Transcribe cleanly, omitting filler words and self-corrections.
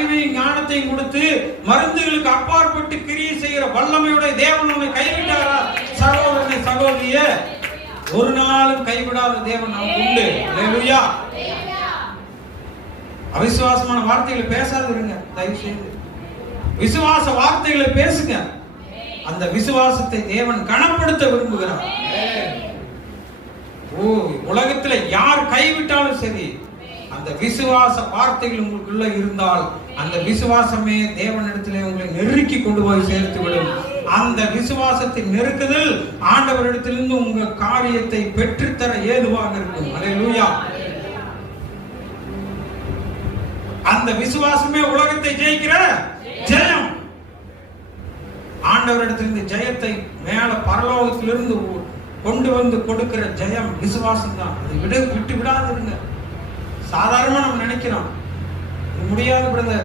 அறிவையும் ஞானத்தையும் கொடுத்து மருந்துகளுக்கு அப்பாற்பட்டு கிரியை செய்கிற வல்லமையுடைய தேவன் உன்னை கைவிட்டாரா? சகோதரனை சகோதரிய, ஒரு நாளும் கைவிடாத தேவன் நமக்கு உண்டு. அல்லேலூயா. அவிசுவாசமான வார்த்தைகளை பேசாதிருங்க தயவு செய்து. விசுவாச வார்த்தைகளை பேசுங்க. அந்த விசுவாசத்தை தேவன் கனப்படுத்த விரும்புகிறார். உலகத்துல யார் கைவிட்டாலும் சரி, அந்த விசுவாச வார்த்தைகள் உங்களுக்குள்ள இருந்தால் அந்த விசுவாசமே தேவனிடத்திலே உங்களை நெருக்கி கொண்டு போய் சேர்த்து விடும். அந்த விசுவாசத்தின் நெருக்குதல் ஆண்டவரிடத்திலிருந்து உங்க காரியத்தை பெற்றுத்தர ஏதுவாக இருக்கும். அல்லேலூயா. அந்த விசுவாசமே உலகத்தை ஜெயிக்கிற ஜெயம். ஆண்டவரிடத்திலிருந்து ஜெயத்தை மேல பரலோகத்திலிருந்து கொண்டு வந்து கொடுக்கிற ஜெயம் விசுவாசம் தான். அதை விட்டு விடாதுங்க. சாதாரணமா நம்ம நினைக்கிறோம் முடியாது பிரதர்.